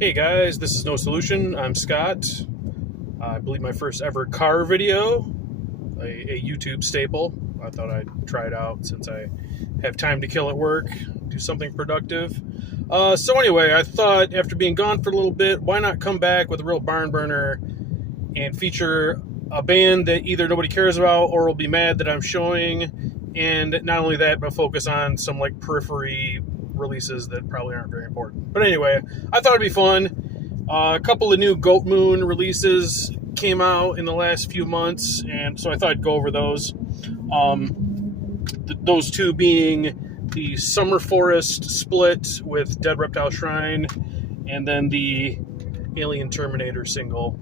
Hey guys, this is No Solution. I'm Scott. I believe my first ever car video, a YouTube staple. I thought I'd try it out since I have time to kill at work, do something productive. So anyway, I thought after being gone for a little bit, why not come back with a real barn burner and feature a band that either nobody cares about or will be mad that I'm showing, and not only that, but focus on some like periphery releases that probably aren't very important. But anyway, I thought it'd be fun. A couple of new Goatmoon releases came out in the last few months, and so I thought I'd go over those. Those two being the Summer Forest split with Dead Reptile Shrine, and then the Alien Terminator single.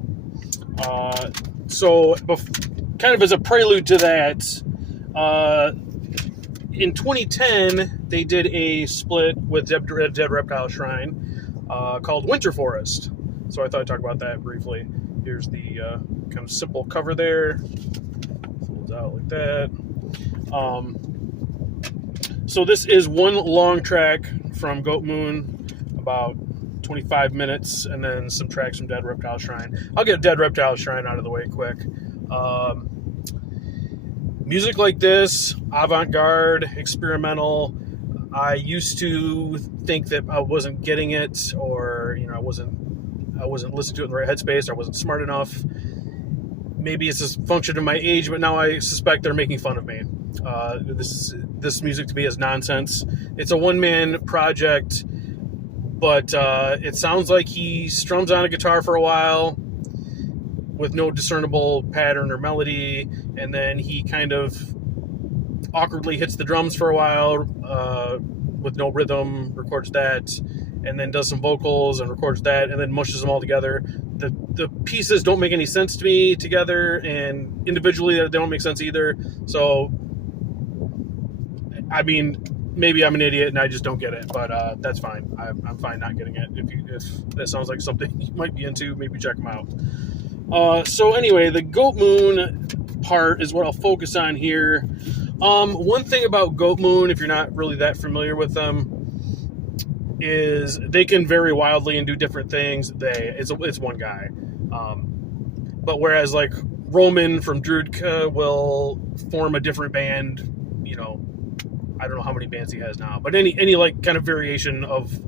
Kind of as a prelude to that, in 2010, they did a split with Dead Reptile Shrine called Winter Forest. So I thought I'd talk about that briefly. Here's the kind of simple cover there. Folds out like that. So this is one long track from Goatmoon, about 25 minutes, and then some tracks from Dead Reptile Shrine. I'll get Dead Reptile Shrine out of the way quick. Music like this, avant-garde, experimental. I used to think that I wasn't getting it, or I wasn't listening to it in the right headspace, or I wasn't smart enough. Maybe it's a function of my age, but now I suspect they're making fun of me. This music to me is nonsense. It's a one-man project, but it sounds like he strums on a guitar for a while with no discernible pattern or melody, and then he kind of awkwardly hits the drums for a while with no rhythm, records that, and then does some vocals and records that, and then mushes them all together. The pieces don't make any sense to me together, and individually they don't make sense either. So, I mean, maybe I'm an idiot and I just don't get it, but that's fine. I'm fine not getting it. If that sounds like something you might be into, maybe check them out. So anyway, the Goatmoon part is what I'll focus on here. One thing about Goatmoon, if you're not really that familiar with them, is they can vary wildly and do different things. It's one guy. But whereas like Roman from Drudka will form a different band, I don't know how many bands he has now, but any like kind of variation of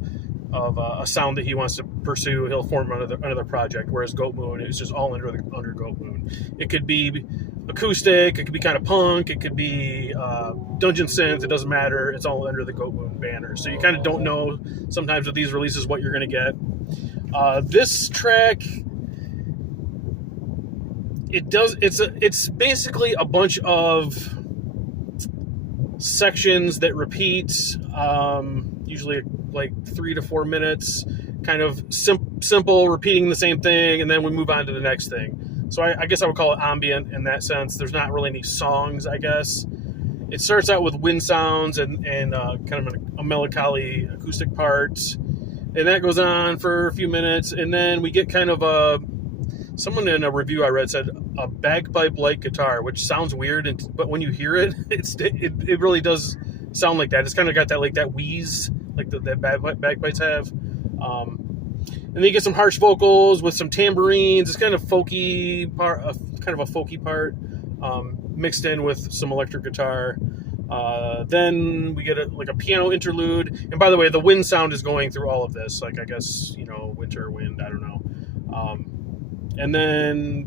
a sound that he wants to pursue, he'll form another project. Whereas Goatmoon is just all under Goatmoon. It could be acoustic, it could be kind of punk, it could be dungeon synth. It doesn't matter. It's all under the Goatmoon banner. So you kind of don't know sometimes with these releases what you're going to get. This track, it's basically a bunch of sections that repeat, usually like 3 to 4 minutes, kind of simple, repeating the same thing, and then we move on to the next thing. So I guess I would call it ambient in that sense. There's not really any songs, I guess. It starts out with wind sounds and kind of a melancholy acoustic part, and that goes on for a few minutes, and then we get kind of someone in a review I read said a bagpipe-like guitar, which sounds weird, but when you hear it, it really does sound like that. It's kind of got that wheeze like that bagpipes have. And then you get some harsh vocals with some tambourines. It's kind of folky part, kind of a folky part, mixed in with some electric guitar. Then we get a piano interlude. And by the way, the wind sound is going through all of this. Like, I guess, winter wind, I don't know. And then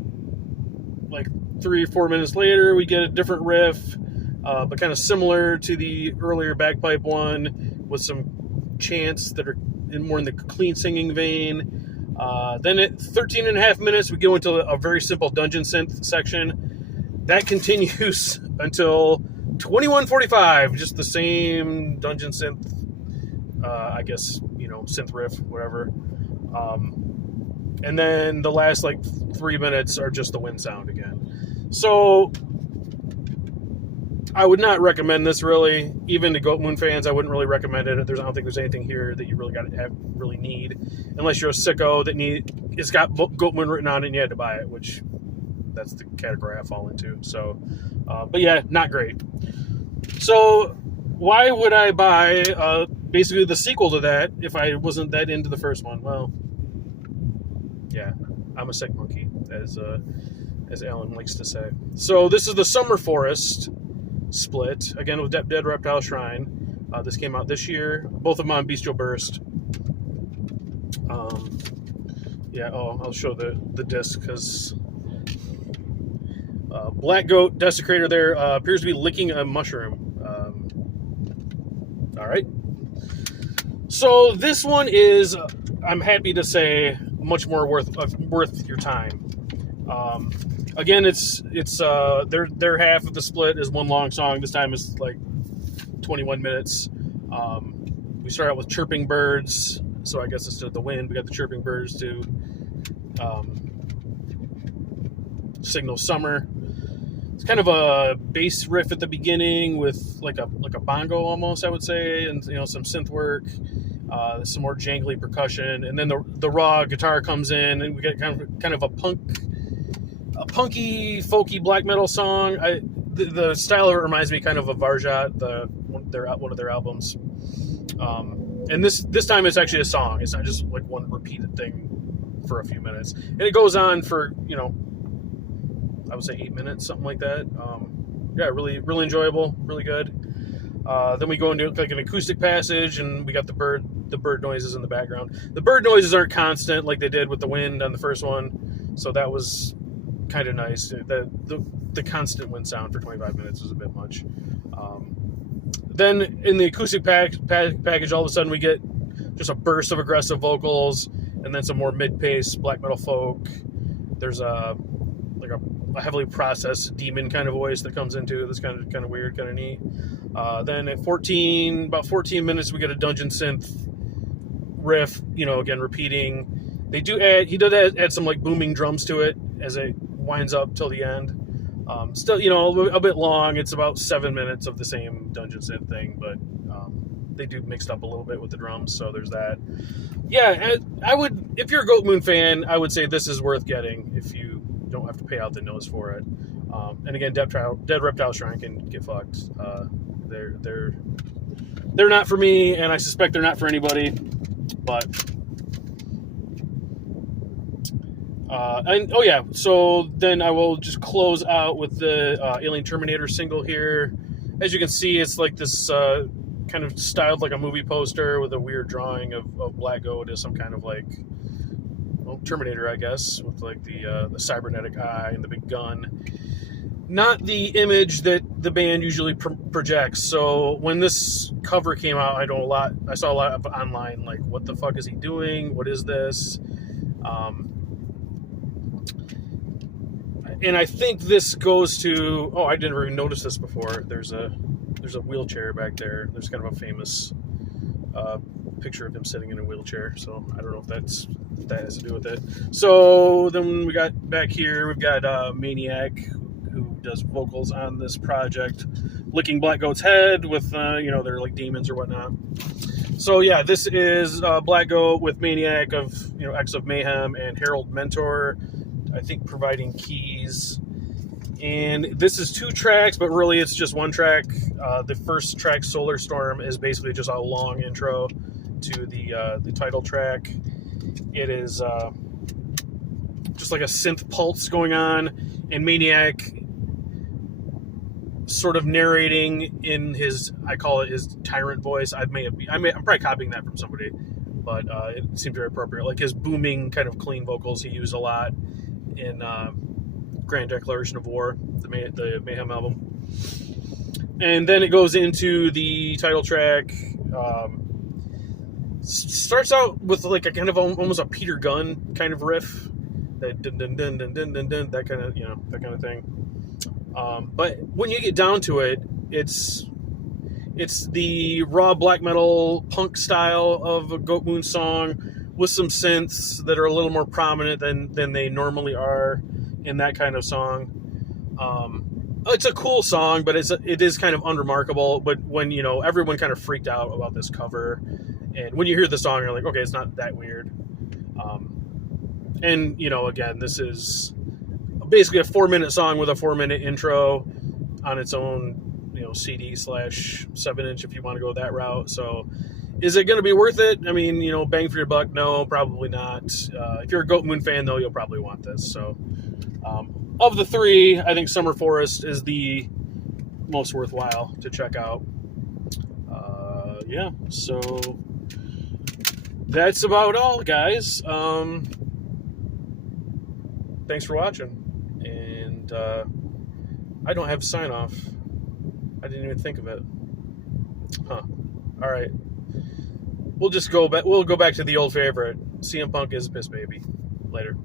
like 3 or 4 minutes later, we get a different riff, but kind of similar to the earlier bagpipe one, with some chants that are more in the clean singing vein. Then at 13 and a half minutes, we go into a very simple dungeon synth section. That continues until 21:45, just the same dungeon synth, I guess, synth riff, whatever. And then the last 3 minutes are just the wind sound again. So I would not recommend this, really. Even to Goatmoon fans, I wouldn't really recommend it. I don't think there's anything here that you really really need, unless you're a sicko that it's got Goatmoon written on it and you had to buy it, which that's the category I fall into. So, but yeah, not great. So why would I buy basically the sequel to that. If I wasn't that into the first one, well, yeah, I'm a sick monkey, as Alan likes to say. So this is the Summer Forest split, again with Dead Reptile Shrine. This came out this year. Both of them on Bestial Burst. I'll show the disc, because Black Goat Desecrator there appears to be licking a mushroom. All right. So this one is, I'm happy to say, much more worth your time. Again, it's their half of the split is one long song. This time is like 21 minutes. We start out with Chirping Birds. So I guess instead of the wind, we got the Chirping Birds to signal summer. It's kind of a bass riff at the beginning with like a bongo almost, I would say, and some synth work, some more jangly percussion, and then the raw guitar comes in, and we get kind of a punky, folky black metal song. The style of it reminds me kind of Varjat, one of their albums. And this time it's actually a song. It's not just like one repeated thing for a few minutes, and it goes on for I would say 8 minutes, something like that. Really, really enjoyable, really good. Then we go into like an acoustic passage, and we got the bird noises in the background. The bird noises aren't constant like they did with the wind on the first one, so that was kind of nice. The constant wind sound for 25 minutes was a bit much. Then in the acoustic package, all of a sudden we get just a burst of aggressive vocals, and then some more mid-pace black metal folk. There's a heavily processed demon kind of voice that comes into this kind of weird, kind of neat. Then at about 14 minutes, we get a dungeon synth riff, again repeating. He did add some like booming drums to it as it winds up till the end. Still, a bit long. It's about 7 minutes of the same dungeon synth thing, but they do mixed up a little bit with the drums, so there's that. Yeah, I would, if you're a Goatmoon fan, I would say this is worth getting if you don't have to pay out the nose for it. And again, Dead Reptile Shrine can get fucked. They're not for me, and I suspect they're not for anybody. But so then I will just close out with the Alien Terminator single here. As you can see, it's like this kind of styled like a movie poster with a weird drawing of Black Goat as some kind of like Terminator, I guess, with like the cybernetic eye and the big gun. Not the image that the band usually projects. So when this cover came out, I saw a lot of online like, what the fuck is he doing? What is this? And I think this goes to, I didn't even notice this before. There's a wheelchair back there. There's kind of a famous picture of him sitting in a wheelchair. So I don't know if that has to do with it. So then we got back here, we've got Maniac, who does vocals on this project, licking Black Goat's head with, they're like demons or whatnot. So yeah, this is Black Goat with Maniac of, X of Mayhem and Harold Mentor, I think, providing keys. And this is 2 tracks, but really it's just 1 track. The first track, Solar Storm, is basically just a long intro to the title track. It is just like a synth pulse going on, and Maniac sort of narrating in his, I call it his tyrant voice. I'm probably copying that from somebody, but it seems very appropriate. Like his booming kind of clean vocals he used a lot in Grand Declaration of War, the Mayhem album. And then it goes into the title track. Starts out with like a kind of almost a Peter Gunn kind of riff, that dun dun dun dun dun dun dun, that kind of thing. But when you get down to it, it's the raw black metal punk style of a Goatmoon song with some synths that are a little more prominent than they normally are in that kind of song. It's a cool song, but it is kind of unremarkable. But when everyone kind of freaked out about this cover, and when you hear the song, you're like, okay, it's not that weird. And again, this is basically a 4-minute song with a 4-minute intro on its own, CD/7-inch if you want to go that route. So Is it going to be worth it? I mean, you know, bang for your buck? No, probably not. If you're a Goatmoon fan, though, you'll probably want this. So, of the three, I think Summer Forest is the most worthwhile to check out. Yeah, so that's about all, guys. Thanks for watching. And I don't have a sign off. I didn't even think of it. Huh. All right. We'll just go back. We'll go back to the old favorite. CM Punk is a piss baby. Later.